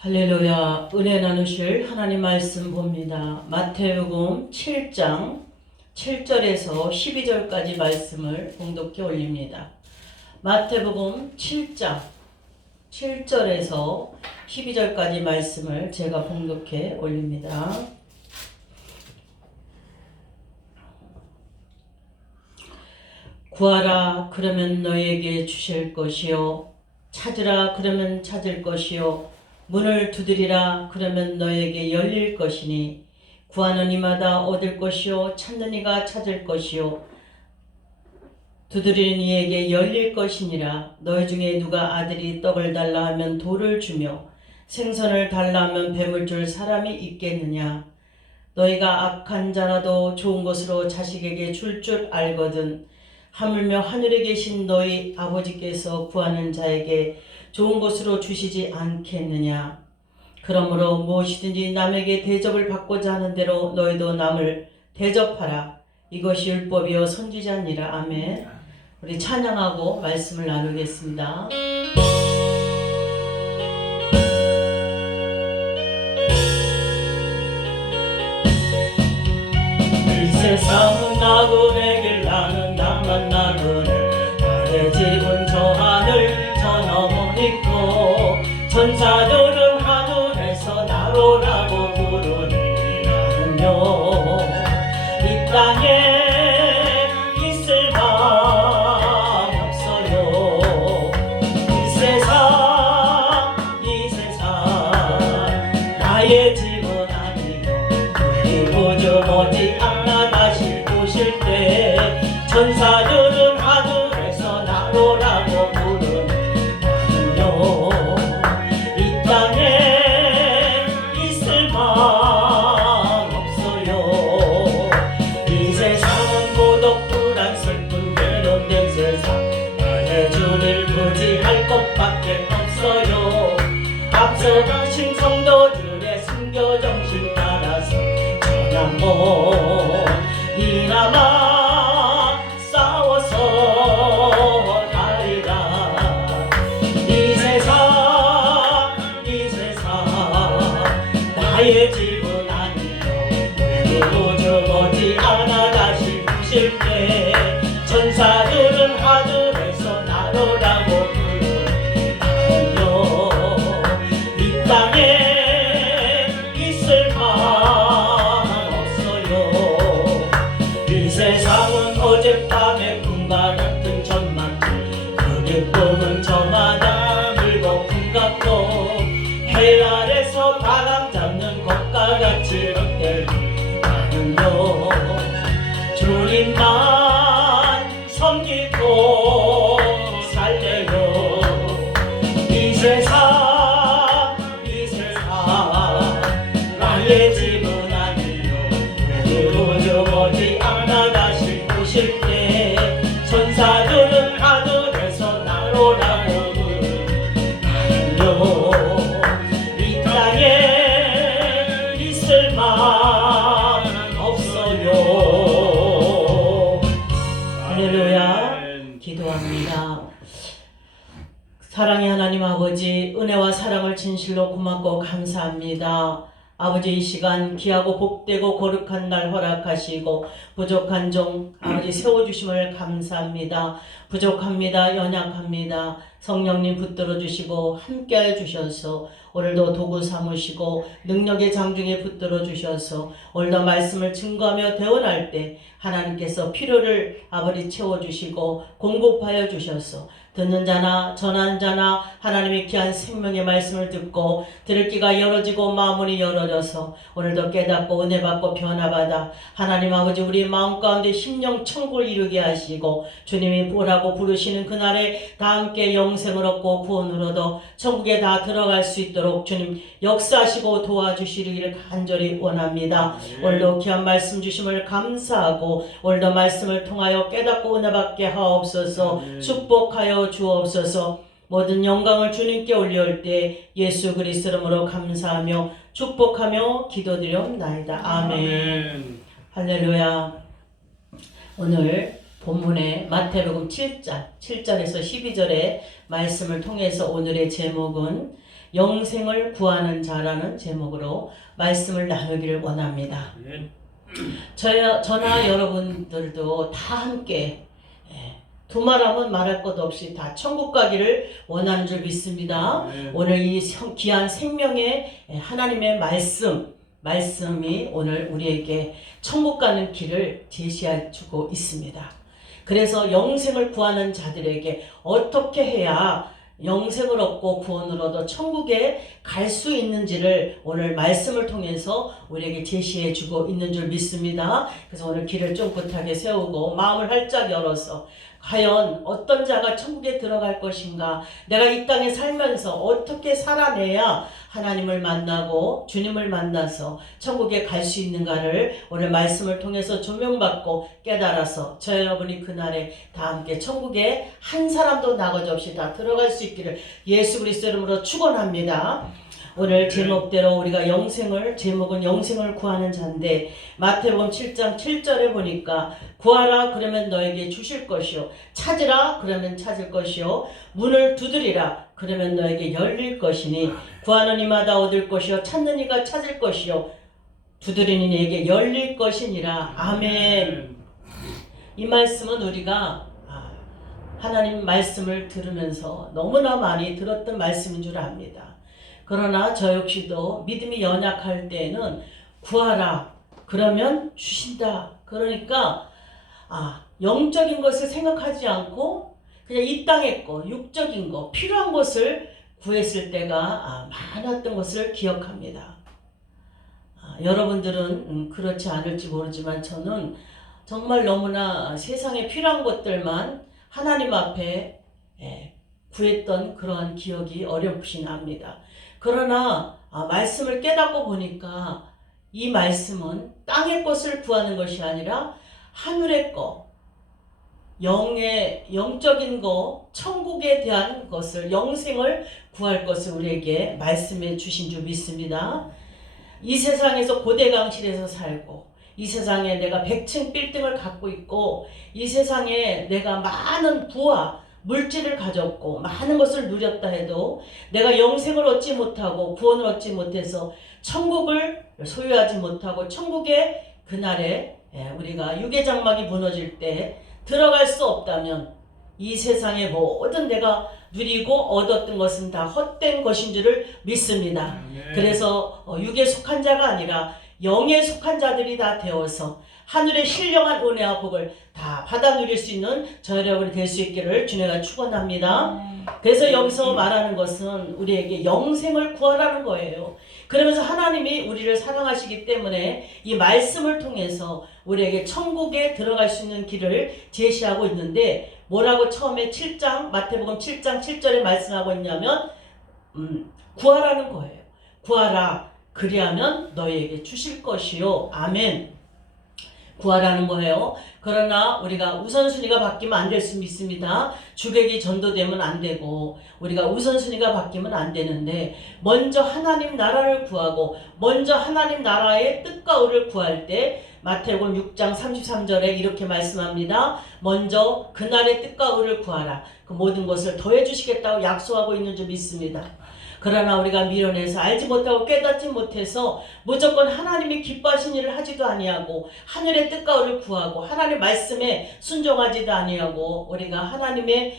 할렐루야. 은혜 나누실 하나님 말씀 봅니다. 마태복음 7장 7절에서 12절까지 말씀을 봉독해 올립니다. 마태복음 7장 7절에서 12절까지 말씀을 제가 봉독해 올립니다. 구하라 그러면 너희에게 주실 것이요, 찾으라 그러면 찾을 것이요, 문을 두드리라 그러면 너희에게 열릴 것이니 구하는 이마다 얻을 것이요, 찾는 이가 찾을 것이요, 두드리는 이에게 열릴 것이니라. 너희 중에 누가 아들이 떡을 달라 하면 돌을 주며 생선을 달라 하면 뱀을 줄 사람이 있겠느냐? 너희가 악한 자라도 좋은 것으로 자식에게 줄 알거든 하물며 하늘에 계신 너희 아버지께서 구하는 자에게 좋은 것으로 주시지 않겠느냐? 그러므로 무엇이든지 남에게 대접을 받고자 하는 대로 너희도 남을 대접하라. 이것이 율법이요 선지자니라. 아멘. 우리 찬양하고 말씀을 나누겠습니다. 이 세상은 나그네길 나는 나만 나그네. 나의 집은 저 하늘 저 너머 있고 천사들은 하늘에서 나로라고 부르니 나는요 이 땅에 있을 맘 없어요. 이 세상 나의 집은 아니요 우주 오직 하나 다시 오실 때 천사들은 하늘에서 나로라고 부르니 나는요 이 땅에 있을 맘 없어요. 이 세상은 고독 불안 슬픈 괴로운 세상, 나의 주를 부지할 것밖에 없어요. 앞서가신 성도들의 순교 정신 따라서 전한번 이나마 싸워서 가리라. 이 세상 나의 집은 아니요 우주 오직 하나 다시 오실 때 천사들은 하늘에서 나로라고 부르니 나는요 이 땅에 있을 맘 없어요. 이 세상은 어젯밤의 꿈과 같은 전망지, 그의 꿈은 저마다 물거품 같고 해 아래서 바람 잡는 것과 같이 롯데리. 나는요 주님만 섬기고 살래요. 이 세상 나의 집은 아니요 우주 오직 하나 다시 오실 때 천사들은 하늘에서 나로라고 부르니 나는요 이 땅에 있을 맘 없어요. 할렐루야. 기도합니다. 사랑의 하나님 아버지, 은혜와 사랑을 진실로 고맙고 감사합니다. 아버지, 이 시간 귀하고 복되고 거룩한 날 허락하시고 부족한 종 아버지 세워주심을 감사합니다. 부족합니다. 연약합니다. 성령님 붙들어 주시고 함께하여 주셔서 오늘도 도구 삼으시고 능력의 장중에 붙들어 주셔서 오늘도 말씀을 증거하며 대언할 때 하나님께서 필요를 아버지 채워주시고 공급하여 주셔서 듣는 자나 전하는 자나 하나님의 귀한 생명의 말씀을 듣고 들을 귀가 열어지고 마음이 열어져서 오늘도 깨닫고 은혜 받고 변화받아 하나님 아버지 우리 마음 가운데 심령 천국을 이루게 하시고 주님이 보라고 부르시는 그날에 다 함께 영생을 얻고 구원을 얻어 천국에 다 들어갈 수 있도록 주님 역사하시고 도와주시기를 간절히 원합니다. 오늘도 귀한 말씀 주심을 감사하고 오늘도 말씀을 통하여 깨닫고 은혜 받게 하옵소서. 축복하여 주옵소서. 모든 영광을 주님께 올려올 때 예수 그리스도 이름으로 감사하며 축복하며 기도드리옵나이다. 아멘. 할렐루야. 오늘 본문의 마태복음 7장 7절에서 12절의 말씀을 통해서 오늘의 제목은 영생을 구하는 자라는 제목으로 말씀을 나누기를 원합니다. 저나 여러분들도 다 함께 두말하면 말할 것 없이 다 천국 가기를 원하는 줄 믿습니다. 오늘 이 귀한 생명의 하나님의 말씀이 오늘 우리에게 천국 가는 길을 제시해 주고 있습니다. 그래서 영생을 구하는 자들에게 어떻게 해야 영생을 얻고 구원을 얻어 천국에 갈 수 있는지를 오늘 말씀을 통해서 우리에게 제시해 주고 있는 줄 믿습니다. 그래서 오늘 길을 쫑긋하게 세우고 마음을 활짝 열어서 과연 어떤 자가 천국에 들어갈 것인가, 내가 이 땅에 살면서 어떻게 살아내야 하나님을 만나고 주님을 만나서 천국에 갈 수 있는가를 오늘 말씀을 통해서 조명받고 깨달아서 저 여러분이 그날에 다 함께 천국에 한 사람도 나가지 없이 다 들어갈 수 있기를 예수 그리스도 이름으로 축원합니다. 오늘 제목대로 우리가 제목은 영생을 구하는 자인데 마태복음 7장 7절에 보니까 구하라 그러면 너에게 주실 것이요 찾으라 그러면 찾을 것이요 문을 두드리라 그러면 너에게 열릴 것이니 구하는 이마다 얻을 것이요 찾는 이가 찾을 것이요 두드리는 이에게 열릴 것이니라. 아멘. 이 말씀은 우리가 하나님 말씀을 들으면서 너무나 많이 들었던 말씀인 줄 압니다. 그러나 저 역시도 믿음이 연약할 때에는 구하라 그러면 주신다. 그러니까 영적인 것을 생각하지 않고 그냥 이 땅의 것, 육적인 것, 필요한 것을 구했을 때가 많았던 것을 기억합니다. 여러분들은 그렇지 않을지 모르지만 저는 정말 너무나 세상에 필요한 것들만 하나님 앞에 구했던 그러한 기억이 어렴풋이 납니다. 그러나 말씀을 깨닫고 보니까 이 말씀은 땅의 것을 구하는 것이 아니라 하늘의 것, 영적인 것, 천국에 대한 것을, 영생을 구할 것을 우리에게 말씀해 주신 줄 믿습니다. 이 세상에서 고대강실에서 살고 이 세상에 내가 100층 빌딩을 갖고 있고 이 세상에 내가 많은 부와 물질을 가졌고 많은 것을 누렸다 해도 내가 영생을 얻지 못하고 구원을 얻지 못해서 천국을 소유하지 못하고 천국의 그날에 우리가 육의 장막이 무너질 때 들어갈 수 없다면 이 세상의 모든 내가 누리고 얻었던 것은 다 헛된 것인 줄을 믿습니다. 그래서 육에 속한 자가 아니라 영에 속한 자들이 다 되어서 하늘의 신령한 은혜와 복을 다 받아 누릴 수 있는 저 여러분이 될 수 있기를 주님과 축원합니다. 그래서 여기서 말하는 것은 우리에게 영생을 구하라는 거예요. 그러면서 하나님이 우리를 사랑하시기 때문에 이 말씀을 통해서 우리에게 천국에 들어갈 수 있는 길을 제시하고 있는데 뭐라고 처음에 마태복음 7장 7절에 말씀하고 있냐면 구하라는 거예요. 구하라 그리하면 너희에게 주실 것이요. 아멘. 구하라는 거예요. 그러나 우리가 우선순위가 바뀌면 안 될 수 믿습니다. 주객이 전도되면 안 되고 우리가 우선순위가 바뀌면 안 되는데 먼저 하나님 나라를 구하고 먼저 하나님 나라의 뜻과 의를 구할 때 마태복음 6장 33절에 이렇게 말씀합니다. 먼저 그날의 뜻과 의를 구하라. 그 모든 것을 더해 주시겠다고 약속하고 있는 줄 믿습니다. 그러나 우리가 미련해서 알지 못하고 깨닫지 못해서 무조건 하나님이 기뻐하신 일을 하지도 아니하고 하늘의 뜻과 의를 구하고 하나님의 말씀에 순종하지도 아니하고 우리가 하나님의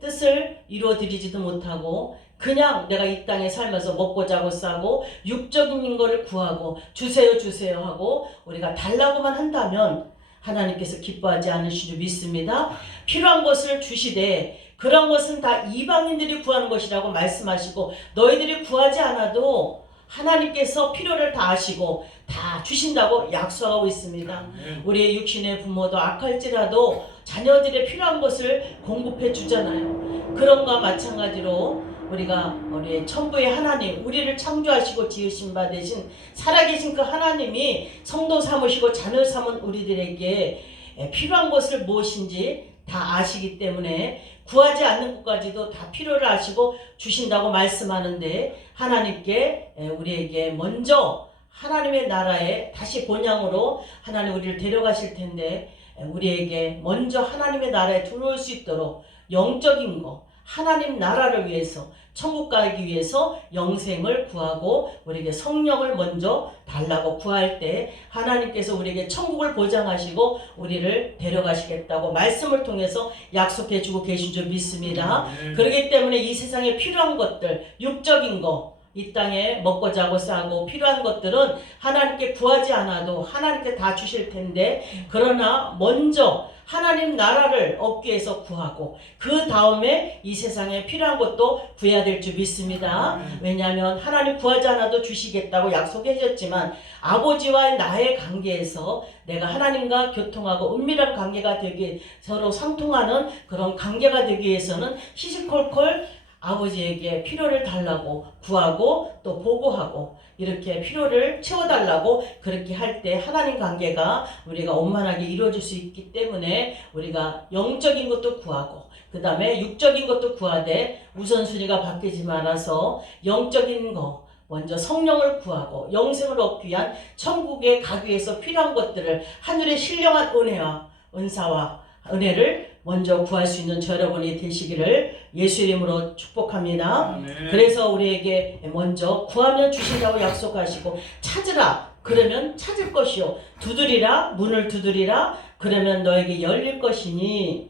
뜻을 이루어드리지도 못하고 그냥 내가 이 땅에 살면서 먹고 자고 싸고 육적인 것을 구하고 주세요 하고 우리가 달라고만 한다면 하나님께서 기뻐하지 않으신 줄 믿습니다. 필요한 것을 주시되 그런 것은 다 이방인들이 구하는 것이라고 말씀하시고 너희들이 구하지 않아도 하나님께서 필요를 다 아시고 다 주신다고 약속하고 있습니다. 우리의 육신의 부모도 악할지라도 자녀들의 필요한 것을 공급해 주잖아요. 그런 것과 마찬가지로 우리의 천부의 하나님, 우리를 창조하시고 지으신 바 되신 살아계신 그 하나님이 성도 삼으시고 자녀 삼은 우리들에게 필요한 것을 무엇인지 다 아시기 때문에 구하지 않는 것까지도 다 필요를 아시고 주신다고 말씀하는데 하나님께 우리에게 먼저 하나님의 나라에 다시 본향으로 하나님 우리를 데려가실 텐데 우리에게 먼저 하나님의 나라에 들어올 수 있도록 영적인 거, 하나님 나라를 위해서, 천국 가기 위해서 영생을 구하고 우리에게 성령을 먼저 달라고 구할 때 하나님께서 우리에게 천국을 보장하시고 우리를 데려가시겠다고 말씀을 통해서 약속해 주고 계신 줄 믿습니다. 그렇기 때문에 이 세상에 필요한 것들, 육적인 거, 이 땅에 먹고 자고 싸고 필요한 것들은 하나님께 구하지 않아도 하나님께 다 주실 텐데, 그러나 먼저 하나님 나라를 얻기 위해서 구하고 그 다음에 이 세상에 필요한 것도 구해야 될 줄 믿습니다. 왜냐하면 하나님 구하지 않아도 주시겠다고 약속해 주셨지만 아버지와 나의 관계에서 내가 하나님과 교통하고 은밀한 관계가 되기, 서로 상통하는 그런 관계가 되기 위해서는 시시콜콜 아버지에게 필요를 달라고 구하고 또 보고하고 이렇게 필요를 채워달라고 그렇게 할 때 하나님 관계가 우리가 원만하게 이루어질 수 있기 때문에 우리가 영적인 것도 구하고 그 다음에 육적인 것도 구하되 우선순위가 바뀌지 말아서 영적인 거 먼저 성령을 구하고 영생을 얻기 위한 천국에 가기 위해서 필요한 것들을 하늘의 신령한 은혜와 은사와 은혜를 먼저 구할 수 있는 저 여러분이 되시기를 예수 이름으로 축복합니다. 그래서 우리에게 먼저 구하면 주신다고 약속하시고 찾으라 그러면 찾을 것이요 두드리라 문을 두드리라 그러면 너에게 열릴 것이니.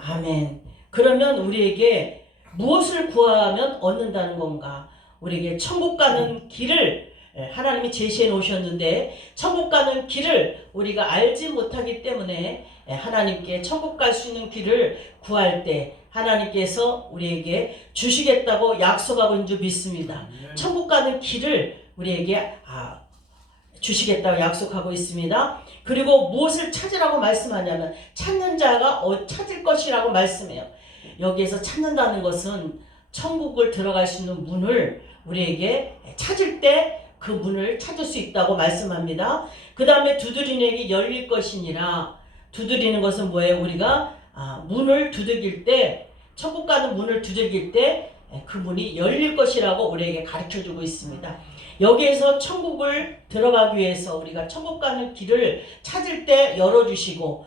아멘. 그러면 우리에게 무엇을 구하면 얻는다는 건가? 우리에게 천국 가는 길을 하나님이 제시해 놓으셨는데 천국 가는 길을 우리가 알지 못하기 때문에 하나님께 천국 갈 수 있는 길을 구할 때 하나님께서 우리에게 주시겠다고 약속하고 있는 줄 믿습니다. 천국 가는 길을 우리에게 주시겠다고 약속하고 있습니다. 그리고 무엇을 찾으라고 말씀하냐면 찾는 자가 찾을 것이라고 말씀해요. 여기에서 찾는다는 것은 천국을 들어갈 수 있는 문을 우리에게 찾을 때 그 문을 찾을 수 있다고 말씀합니다. 그 다음에 두드리는 이에게 열릴 것이니라. 두드리는 것은 뭐예요? 우리가 문을 두들길 때 천국 가는 문을 두들길 때 그 문이 열릴 것이라고 우리에게 가르쳐주고 있습니다. 여기에서 천국을 들어가기 위해서 우리가 천국 가는 길을 찾을 때 열어주시고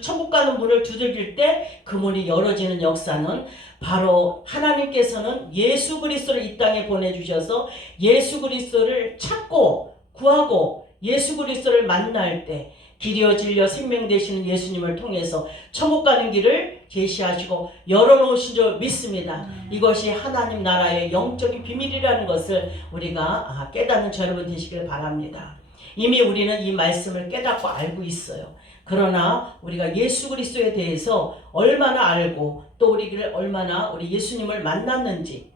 천국 가는 문을 두들길 때 그 문이 열어지는 역사는 바로 하나님께서는 예수 그리스도를 이 땅에 보내주셔서 예수 그리스도를 찾고 구하고 예수 그리스도를 만날 때 길이요 진리요 생명 되시는 예수님을 통해서 천국 가는 길을 제시하시고 열어놓으신 줄 믿습니다. 이것이 하나님 나라의 영적인 비밀이라는 것을 우리가 깨닫는 저 여러분 되시길 바랍니다. 이미 우리는 이 말씀을 깨닫고 알고 있어요. 그러나 우리가 예수 그리스도에 대해서 얼마나 알고 또 우리를 얼마나 우리 예수님을 만났는지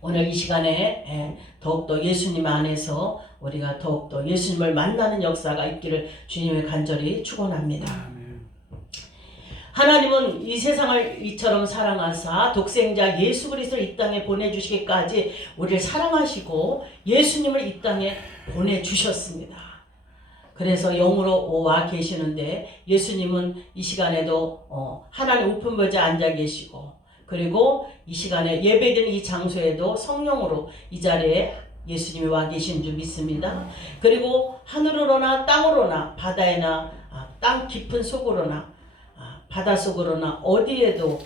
오늘 이 시간에 더욱더 예수님 안에서 우리가 더욱더 예수님을 만나는 역사가 있기를 주님의 간절히 축원합니다. 하나님은 이 세상을 이처럼 사랑하사 독생자 예수 그리스도를 이 땅에 보내주시기까지 우리를 사랑하시고 예수님을 이 땅에 보내주셨습니다. 그래서 영으로 와 계시는데 예수님은 이 시간에도 하나님 우편보좌에 앉아 계시고 그리고 이 시간에 예배드리는 이 장소에도 성령으로 이 자리에 예수님이 와 계신 줄 믿습니다. 그리고 하늘으로나 땅으로나 바다에나 땅 깊은 속으로나 바다 속으로나 어디에도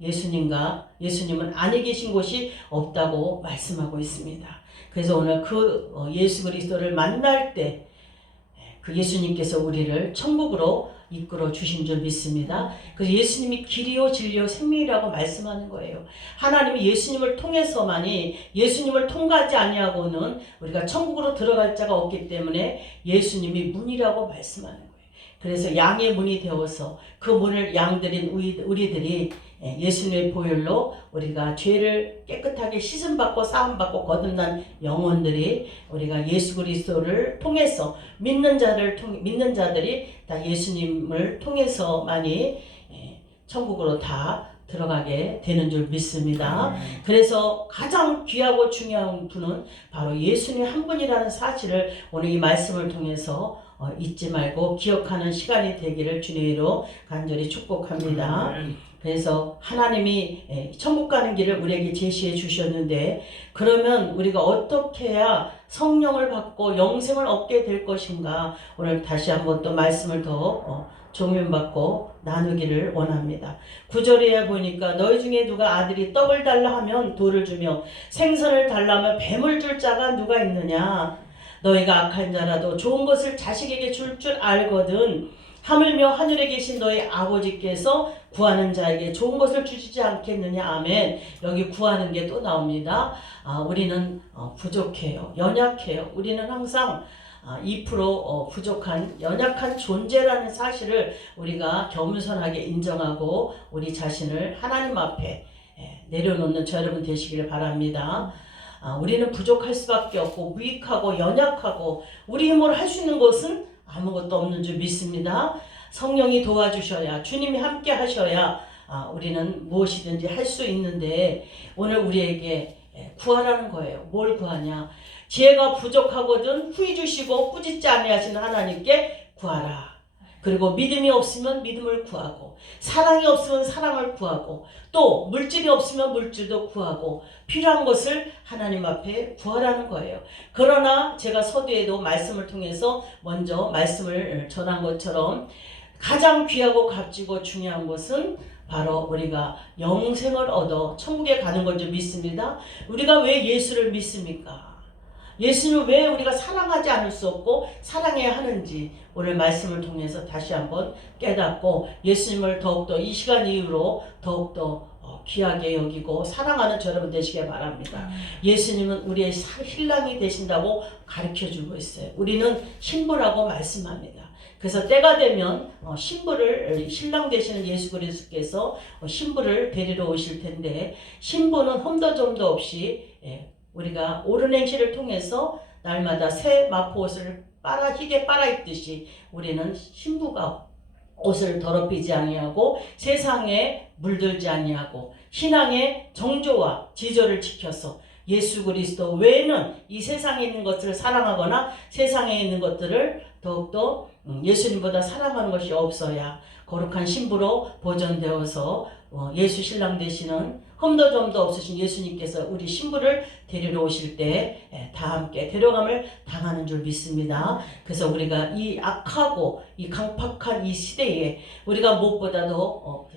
예수님은 아니 계신 곳이 없다고 말씀하고 있습니다. 그래서 오늘 그 예수 그리스도를 만날 때 그 예수님께서 우리를 천국으로 이끌어 주신 줄 믿습니다. 그래서 예수님이 길이요 진리요 생명이라고 말씀하는 거예요. 하나님이 예수님을 통해서만이 예수님을 통과하지 아니하고는 우리가 천국으로 들어갈 자가 없기 때문에 예수님이 문이라고 말씀하는 거예요. 그래서 양의 문이 되어서 그 문을 양들인 우리들이 예수님의 보혈로 우리가 죄를 깨끗하게 씻음받고 사함받고 거듭난 영혼들이 우리가 예수 그리스도를 통해서 믿는 자들이 다 예수님을 통해서만이 천국으로 다 들어가게 되는 줄 믿습니다. 그래서 가장 귀하고 중요한 분은 바로 예수님 한 분이라는 사실을 오늘 이 말씀을 통해서 잊지 말고 기억하는 시간이 되기를 주님으로 간절히 축복합니다. 그래서 하나님이 천국 가는 길을 우리에게 제시해 주셨는데 그러면 우리가 어떻게 해야 성령을 받고 영생을 얻게 될 것인가 오늘 다시 한번 또 말씀을 더 조명받고 나누기를 원합니다. 9절에 보니까 너희 중에 누가 아들이 떡을 달라 하면 돌을 주며 생선을 달라 하면 뱀을 줄 자가 누가 있느냐. 너희가 악한 자라도 좋은 것을 자식에게 줄 줄 알거든 하물며 하늘에 계신 너희 아버지께서 구하는 자에게 좋은 것을 주시지 않겠느냐. 아멘. 여기 구하는 게 또 나옵니다. 우리는 부족해요. 연약해요. 우리는 항상 2% 부족한 연약한 존재라는 사실을 우리가 겸손하게 인정하고 우리 자신을 하나님 앞에 내려놓는 저 여러분 되시기를 바랍니다. 우리는 부족할 수밖에 없고 무익하고 연약하고 우리 힘으로 할 수 있는 것은 아무것도 없는 줄 믿습니다. 성령이 도와주셔야 주님이 함께 하셔야 우리는 무엇이든지 할 수 있는데 오늘 우리에게 구하라는 거예요. 뭘 구하냐. 지혜가 부족하거든 후히 주시고 꾸짖지 아니하시는 하나님께 구하라. 그리고 믿음이 없으면 믿음을 구하고 사랑이 없으면 사랑을 구하고 또 물질이 없으면 물질도 구하고 필요한 것을 하나님 앞에 구하라는 거예요. 그러나 제가 서두에도 말씀을 통해서 먼저 말씀을 전한 것처럼 가장 귀하고 값지고 중요한 것은 바로 우리가 영생을 얻어 천국에 가는 건 줄 믿습니다. 우리가 왜 예수를 믿습니까? 예수는 왜 우리가 사랑하지 않을 수 없고 사랑해야 하는지 오늘 말씀을 통해서 다시 한번 깨닫고 예수님을 더욱더 이 시간 이후로 더욱더 귀하게 여기고 사랑하는 저 여러분 되시길 바랍니다. 예수님은 우리의 신랑이 되신다고 가르쳐주고 있어요. 우리는 신부라고 말씀합니다. 그래서 때가 되면 신부를 신랑 되시는 예수 그리스도께서 신부를 데리러 오실 텐데 신부는 험도점도 없이 우리가 옳은 행실을 통해서 날마다 새 마포옷을 희게 빨아입듯이 우리는 신부가 옷을 더럽히지 아니하고 세상에 물들지 아니하고 신앙의 정조와 지조를 지켜서 예수 그리스도 외에는 이 세상에 있는 것들을 사랑하거나 세상에 있는 것들을 더욱더 예수님보다 사랑하는 것이 없어야 거룩한 신부로 보존되어서 예수 신랑 되시는 흠도점도 없으신 예수님께서 우리 신부를 데리러 오실 때 다 함께 데려감을 당하는 줄 믿습니다. 그래서 우리가 이 악하고 이 강팍한 이 시대에 우리가 무엇보다도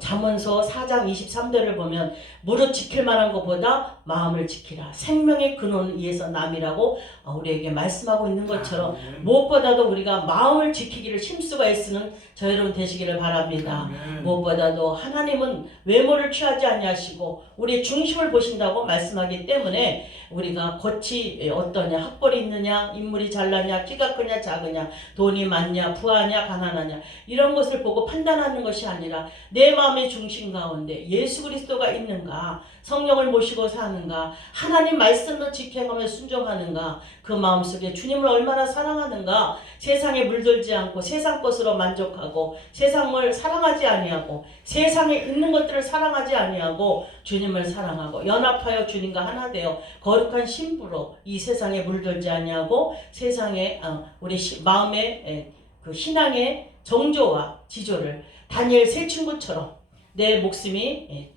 잠언서 4장 23절을 보면 무릇 지킬 만한 것보다 마음을 지키라. 생명의 근원은 이에서 남이라고 우리에게 말씀하고 있는 것처럼 무엇보다도 우리가 마음을 지키기를 힘쓰고 애쓰는 저 여러분 되시기를 바랍니다. 무엇보다도 하나님은 외모를 취하지 아니하시고 우리의 중심을 보신다고 말씀하기 때문에 우리가 겉이 어떠냐, 학벌이 있느냐, 인물이 잘나냐, 키가 크냐, 작으냐, 돈이 많냐, 부하냐, 가난하냐 이런 것을 보고 판단하는 것이 아니라 내 마음의 중심 가운데 예수 그리스도가 있는가, 성령을 모시고 사는가, 하나님 말씀을 지켜가며 순종하는가, 그 마음속에 주님을 얼마나 사랑하는가, 세상에 물들지 않고 세상 것으로 만족하고 세상을 사랑하지 아니하고 세상에 있는 것들을 사랑하지 아니하고 주님을 사랑하고 연합하여 주님과 하나 되어 거룩한 신부로 이 세상에 물들지 아니하고 세상에 우리 마음의 그 신앙의 정조와 지조를 다니엘 세 친구처럼 내 목숨이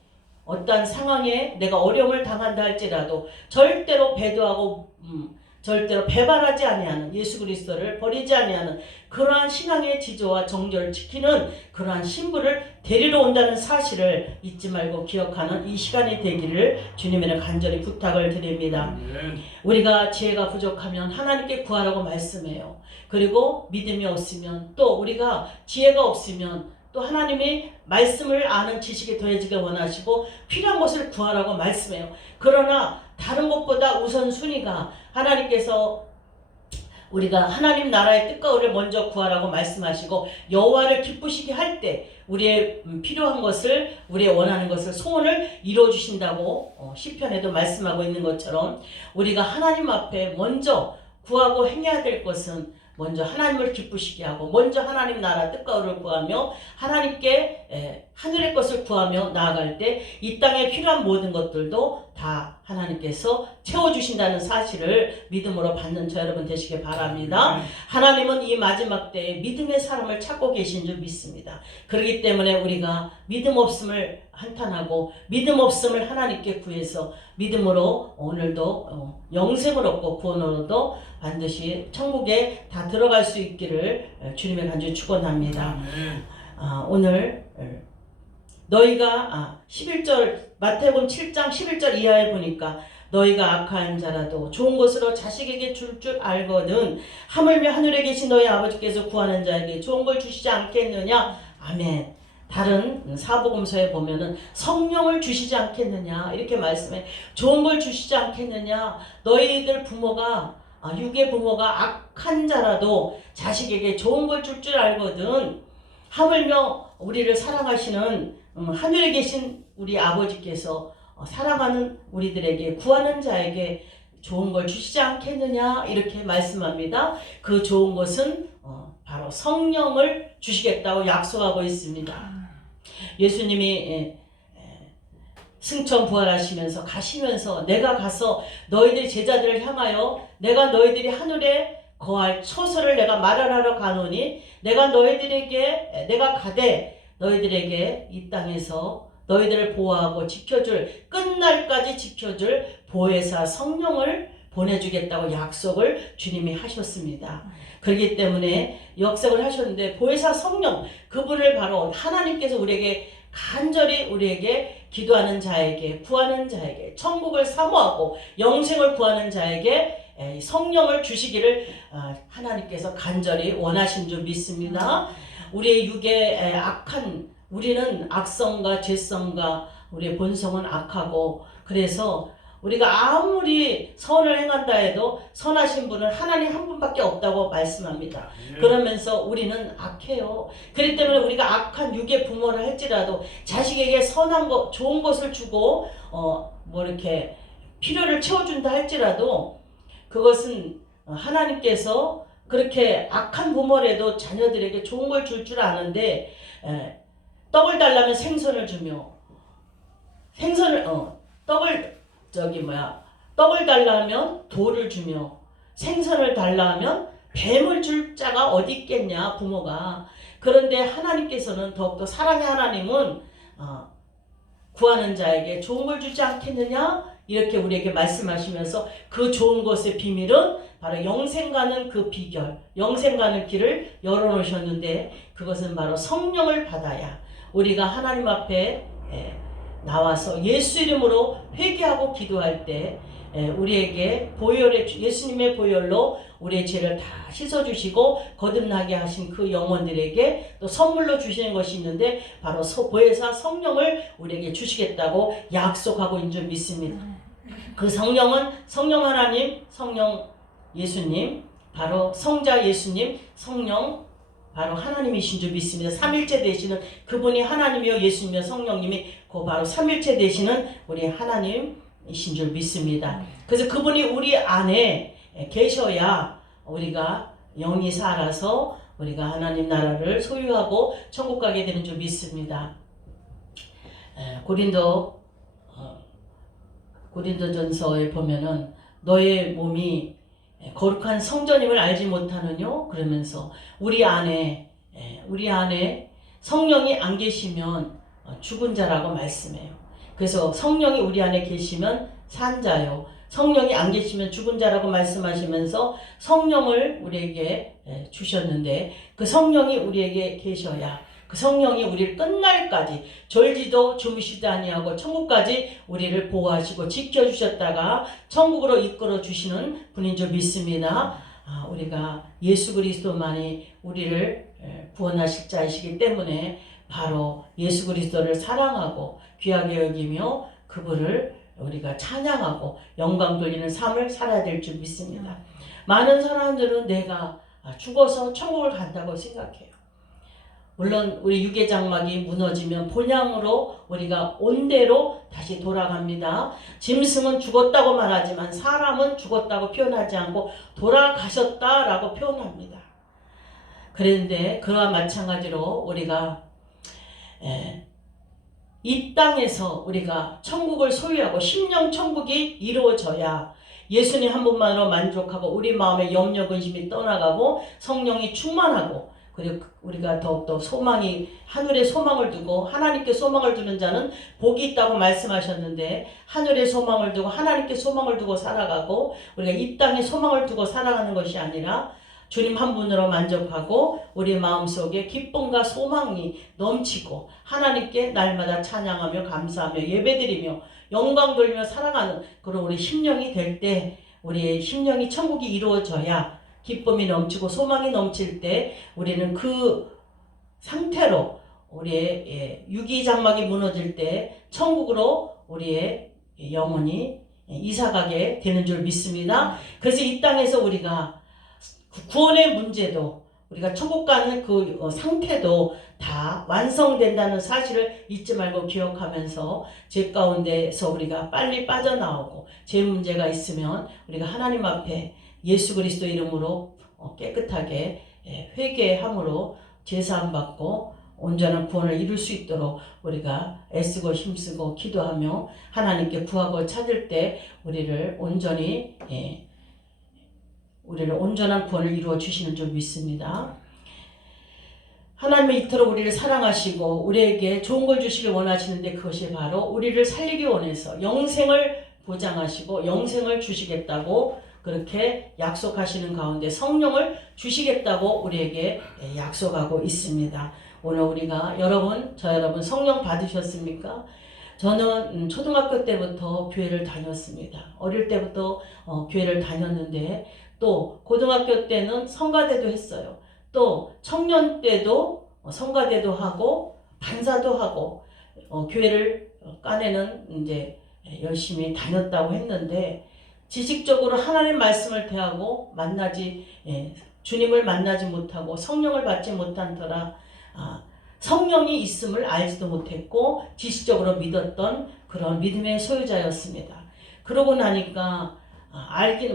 어떠한 상황에 내가 어려움을 당한다 할지라도 절대로 배도하고 절대로 배반하지 아니하는 예수 그리스도를 버리지 아니하는 그러한 신앙의 지조와 정조를 지키는 그러한 신부를 데리러 온다는 사실을 잊지 말고 기억하는 이 시간이 되기를 주님에게 간절히 부탁을 드립니다. 우리가 지혜가 부족하면 하나님께 구하라고 말씀해요. 그리고 믿음이 없으면 또 우리가 지혜가 없으면 또 하나님이 말씀을 아는 지식이 더해지길 원하시고 필요한 것을 구하라고 말씀해요. 그러나 다른 것보다 우선순위가 하나님께서 우리가 하나님 나라의 뜻과 의를 먼저 구하라고 말씀하시고 여호와를 기쁘시게 할 때 우리의 필요한 것을 우리의 원하는 것을 소원을 이루어주신다고 시편에도 말씀하고 있는 것처럼 우리가 하나님 앞에 먼저 구하고 행해야 될 것은 먼저 하나님을 기쁘시게 하고 먼저 하나님 나라 뜻과 의를 구하며 하나님께 하늘의 것을 구하며 나아갈 때 이 땅에 필요한 모든 것들도 다 하나님께서 채워주신다는 사실을 믿음으로 받는 저 여러분 되시길 바랍니다. 하나님은 이 마지막 때에 믿음의 사람을 찾고 계신 줄 믿습니다. 그렇기 때문에 우리가 믿음 없음을 한탄하고 믿음 없음을 하나님께 구해서 믿음으로 오늘도 영생을 얻고 구원으로도 반드시 천국에 다 들어갈 수 있기를 주님의 간절히 축원합니다. 오늘 너희가 11절 마태복음 7장 11절 이하에 보니까 너희가 악한 자라도 좋은 것으로 자식에게 줄 알거든 하물며 하늘에 계신 너희 아버지께서 구하는 자에게 좋은 걸 주시지 않겠느냐. 아멘. 다른 사복음서에 보면은 성령을 주시지 않겠느냐 이렇게 말씀해. 좋은 걸 주시지 않겠느냐. 너희들 부모가 육의 부모가 악한 자라도 자식에게 좋은 걸 줄 알거든. 하물며 우리를 사랑하시는 하늘에 계신 우리 아버지께서 사랑하는 우리들에게 구하는 자에게 좋은 걸 주시지 않겠느냐 이렇게 말씀합니다. 그 좋은 것은 바로 성령을 주시겠다고 약속하고 있습니다. 예수님이 승천 부활하시면서 가시면서 내가 가서 너희들 제자들을 향하여 내가 너희들이 하늘에 거할 처소를 내가 말하러 가노니 내가 가되 너희들에게 이 땅에서 너희들을 보호하고 지켜줄 끝날까지 지켜줄 보혜사 성령을 보내주겠다고 약속을 주님이 하셨습니다. 그렇기 때문에 약속을 하셨는데 보혜사 성령 그분을 바로 하나님께서 우리에게 간절히 우리에게 기도하는 자에게 구하는 자에게 천국을 사모하고 영생을 구하는 자에게 성령을 주시기를 하나님께서 간절히 원하신 줄 믿습니다. 우리의 육의 우리는 악성과 죄성과 우리의 본성은 악하고 그래서 우리가 아무리 선을 행한다 해도 선하신 분은 하나님 한 분밖에 없다고 말씀합니다. 그러면서 우리는 악해요. 그렇기 때문에 우리가 악한 육의 부모를 할지라도 자식에게 선한 것, 좋은 것을 주고 이렇게 필요를 채워준다 할지라도 그것은 하나님께서 그렇게 악한 부모라도 자녀들에게 좋은 걸 줄 아는데 떡을 달라면 생선을 주며 떡을 달라면 돌을 주며 생선을 달라면 뱀을 줄 자가 어디 있겠냐 부모가. 그런데 하나님께서는 더욱더 사랑의 하나님은 구하는 자에게 좋은 걸 주지 않겠느냐 이렇게 우리에게 말씀하시면서 그 좋은 것의 비밀은 바로 영생 가는 그 비결, 영생 가는 길을 열어놓으셨는데 그것은 바로 성령을 받아야 우리가 하나님 앞에 나와서 예수 이름으로 회개하고 기도할 때 우리에게 예수님의 보혈로 우리의 죄를 다 씻어주시고 거듭나게 하신 그 영혼들에게 또 선물로 주시는 것이 있는데 바로 보혜사 성령을 우리에게 주시겠다고 약속하고 있는 줄 믿습니다. 그 성령은 성령 하나님, 성령 예수님, 바로 성자 예수님, 성령 바로 하나님이신 줄 믿습니다. 삼일체 되시는 그분이 하나님이요 예수님이요 성령님이 그 바로 삼일체 되시는 우리 하나님이신 줄 믿습니다. 그래서 그분이 우리 안에 계셔야 우리가 영이 살아서 우리가 하나님 나라를 소유하고 천국 가게 되는 줄 믿습니다. 고린도전서에 보면은 너의 몸이 거룩한 성전임을 알지 못하느뇨? 그러면서 우리 안에 성령이 안 계시면 죽은 자라고 말씀해요. 그래서 성령이 우리 안에 계시면 산 자요. 성령이 안 계시면 죽은 자라고 말씀하시면서 성령을 우리에게 주셨는데 그 성령이 우리에게 계셔야 그 성령이 우리를 끝날까지 졸지도 주무시도 아니하고 천국까지 우리를 보호하시고 지켜주셨다가 천국으로 이끌어 주시는 분인 줄 믿습니다. 우리가 예수 그리스도만이 우리를 구원하실 자이시기 때문에 바로 예수 그리스도를 사랑하고 귀하게 여기며 그분을 우리가 찬양하고 영광 돌리는 삶을 살아야 될 줄 믿습니다. 많은 사람들은 내가 죽어서 천국을 간다고 생각해요. 물론 우리 육의 장막이 무너지면 본향으로 우리가 온대로 다시 돌아갑니다. 짐승은 죽었다고 말하지만 사람은 죽었다고 표현하지 않고 돌아가셨다라고 표현합니다. 그런데 그와 마찬가지로 우리가 이 땅에서 우리가 천국을 소유하고 심령 천국이 이루어져야 예수님 한 분만으로 만족하고 우리 마음의 염려 근심이 떠나가고 성령이 충만하고, 그리고 우리가 더욱더 소망이, 하늘에 소망을 두고 하나님께 소망을 두는 자는 복이 있다고 말씀하셨는데, 하늘에 소망을 두고 하나님께 소망을 두고 살아가고 우리가 이 땅에 소망을 두고 살아가는 것이 아니라 주님 한 분으로 만족하고 우리 마음속에 기쁨과 소망이 넘치고 하나님께 날마다 찬양하며 감사하며 예배드리며 영광 돌리며 살아가는 그런 우리 심령이 될 때, 우리의 심령이 천국이 이루어져야, 기쁨이 넘치고 소망이 넘칠 때 우리는 그 상태로 우리의 유기장막이 무너질 때 천국으로 우리의 영혼이 이사가게 되는 줄 믿습니다. 그래서 이 땅에서 우리가 구원의 문제도, 우리가 천국 가는 그 상태도 다 완성된다는 사실을 잊지 말고 기억하면서 죄 가운데서 우리가 빨리 빠져나오고, 죄 문제가 있으면 우리가 하나님 앞에 예수 그리스도 이름으로 깨끗하게 회개함으로 제사함 받고 온전한 구원을 이룰 수 있도록 우리가 애쓰고 힘쓰고 기도하며 하나님께 구하고 찾을 때 우리를 온전한 구원을 이루어 주시는 줄 믿습니다. 하나님은 이토록 우리를 사랑하시고 우리에게 좋은 걸 주시길 원하시는데, 그것이 바로 우리를 살리기 원해서 영생을 보장하시고 영생을 주시겠다고 그렇게 약속하시는 가운데 성령을 주시겠다고 우리에게 약속하고 있습니다. 오늘 우리가 저 여러분 성령 받으셨습니까? 저는 초등학교 때부터 교회를 다녔습니다. 어릴 때부터 교회를 다녔는데, 또 고등학교 때는 성가대도 했어요. 또 청년 때도 성가대도 하고 반사도 하고 교회를 까내는 이제 열심히 다녔다고 했는데, 지식적으로 하나님 말씀을 대하고 주님을 만나지 못하고 성령을 받지 못한 터라 성령이 있음을 알지도 못했고 지식적으로 믿었던 그런 믿음의 소유자였습니다. 그러고 나니까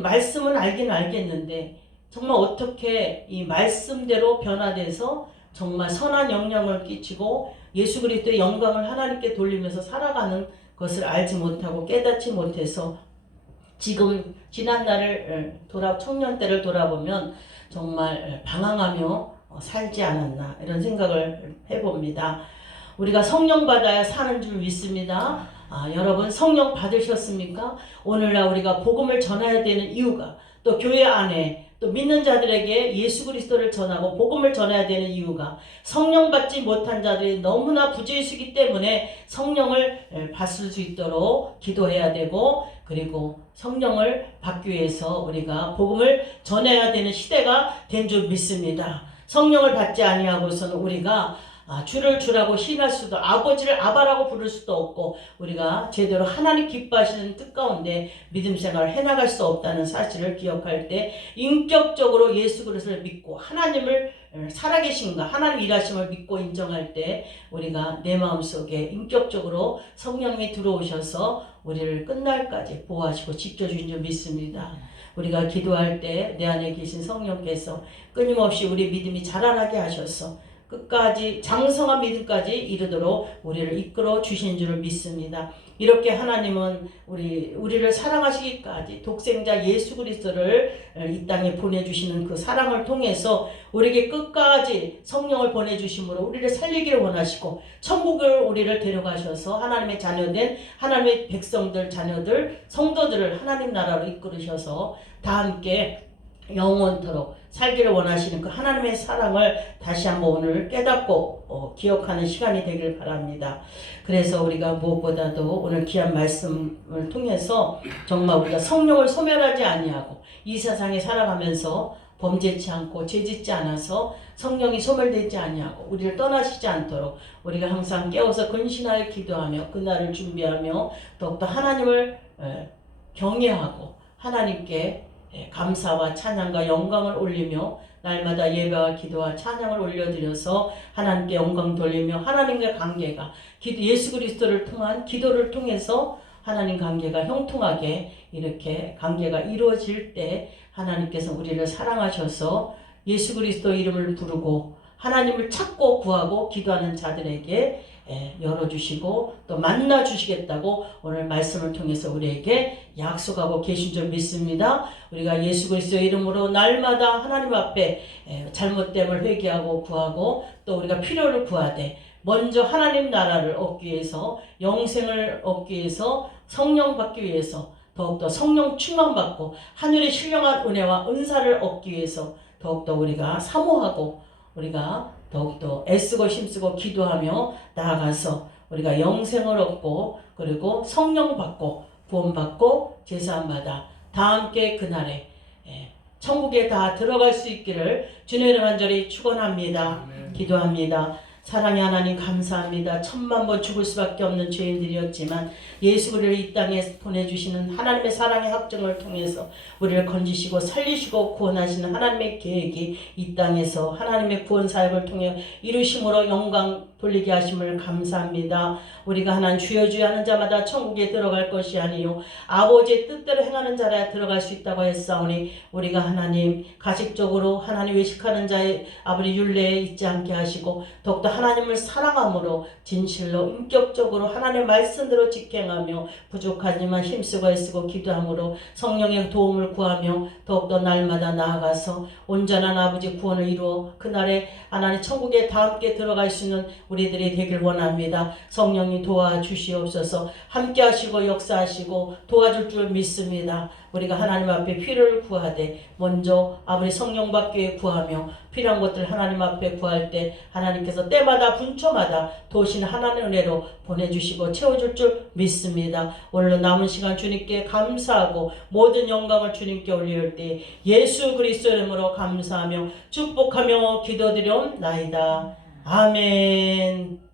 말씀은 알긴 알겠는데 정말 어떻게 이 말씀대로 변화돼서 정말 선한 영향을 끼치고 예수 그리스도의 영광을 하나님께 돌리면서 살아가는 것을 알지 못하고 깨닫지 못해서 지금 지난 날을 청년 때를 돌아보면 정말 방황하며 살지 않았나, 이런 생각을 해봅니다. 우리가 성령 받아야 사는 줄 믿습니다. 여러분 성령 받으셨습니까? 오늘날 우리가 복음을 전해야 되는 이유가, 또 교회 안에 또 믿는 자들에게 예수 그리스도를 전하고 복음을 전해야 되는 이유가, 성령 받지 못한 자들이 너무나 부재수이기 때문에 성령을 받을 수 있도록 기도해야 되고, 그리고 성령을 받기 위해서 우리가 복음을 전해야 되는 시대가 된 줄 믿습니다. 성령을 받지 아니하고서는 우리가 주를 주라고 시인할 수도, 아버지를 아바라고 부를 수도 없고, 우리가 제대로 하나님 기뻐하시는 뜻 가운데 믿음 생활을 해나갈 수 없다는 사실을 기억할 때, 인격적으로 예수 그리스도를 믿고 하나님을 살아계신가, 하나님 일하심을 믿고 인정할 때 우리가 내 마음속에 인격적으로 성령이 들어오셔서 우리를 끝날까지 보호하시고 지켜주신 줄 믿습니다. 우리가 기도할 때 내 안에 계신 성령께서 끊임없이 우리 믿음이 자라나게 하셔서 끝까지 장성한 믿음까지 이르도록 우리를 이끌어 주신 줄을 믿습니다. 이렇게 하나님은 우리를 사랑하시기까지 독생자 예수 그리스도를 이 땅에 보내주시는 그 사랑을 통해서 우리에게 끝까지 성령을 보내주심으로 우리를 살리기를 원하시고, 천국을 우리를 데려가셔서 하나님의 자녀된 하나님의 백성들, 자녀들, 성도들을 하나님 나라로 이끌으셔서 다 함께 영원토록 살기를 원하시는 그 하나님의 사랑을 다시 한번 오늘 깨닫고 기억하는 시간이 되길 바랍니다. 그래서 우리가 무엇보다도 오늘 귀한 말씀을 통해서 정말 우리가 성령을 소멸하지 아니하고 이 세상에 살아가면서 범죄치 않고 죄짓지 않아서 성령이 소멸되지 아니하고 우리를 떠나시지 않도록 우리가 항상 깨워서 근신하여 기도하며 그날을 준비하며 더욱더 하나님을 경외하고 하나님께 감사와 찬양과 영광을 올리며 날마다 예배와 기도와 찬양을 올려드려서 하나님께 영광 돌리며 하나님과 관계가 예수 그리스도를 통한 기도를 통해서 하나님 관계가 형통하게 이렇게 관계가 이루어질 때 하나님께서 우리를 사랑하셔서 예수 그리스도 이름을 부르고 하나님을 찾고 구하고 기도하는 자들에게 열어주시고 또 만나주시겠다고 오늘 말씀을 통해서 우리에게 약속하고 계신 줄 믿습니다. 우리가 예수 그리스도의 이름으로 날마다 하나님 앞에 잘못됨을 회개하고 구하고 또 우리가 필요를 구하되 먼저 하나님 나라를 얻기 위해서 영생을 얻기 위해서 성령 받기 위해서 더욱더 성령 충만받고 하늘의 신령한 은혜와 은사를 얻기 위해서 더욱더 우리가 사모하고 우리가 더욱더 애쓰고 힘쓰고 기도하며 나아가서 우리가 영생을 얻고 그리고 성령 받고 구원받고 제사함마다 다 함께 그날에 천국에 다 들어갈 수 있기를 주님의 간절히 축원합니다. 기도합니다. 사랑의 하나님 감사합니다. 천만 번 죽을 수밖에 없는 죄인들이었지만 예수 그리스도를 이 땅에 보내주시는 하나님의 사랑의 확정을 통해서 우리를 건지시고 살리시고 구원하시는 하나님의 계획이 이 땅에서 하나님의 구원 사역을 통해 이루심으로 영광 돌리게 하심을 감사합니다. 우리가 하나님 주여 주여 하는 자마다 천국에 들어갈 것이 아니요 아버지의 뜻대로 행하는 자라야 들어갈 수 있다고 했사오니 우리가 하나님 가식적으로 하나님 외식하는 자의 아버지 율례에 있지 않게 하시고 더욱더 하나님을 사랑함으로 진실로 인격적으로 하나님의 말씀대로 직행하며 부족하지만 힘쓰고 애쓰고 기도함으로 성령의 도움을 구하며 더욱더 날마다 나아가서 온전한 아버지 구원을 이루어 그날에 하나님 천국에 다 함께 들어갈 수 있는 우리들이 되길 원합니다. 성령이 도와주시옵소서. 함께 하시고 역사하시고 도와줄 줄 믿습니다. 우리가 하나님 앞에 필요를 구하되 먼저 아버지 성령 받기 구하며 필요한 것들 하나님 앞에 구할 때 하나님께서 때마다 분초마다 도우신 하나님의 은혜로 보내주시고 채워줄 줄 믿습니다. 오늘 남은 시간 주님께 감사하고 모든 영광을 주님께 올릴 때 예수 그리스도 이름으로 감사하며 축복하며 기도드려옵나이다. 아멘.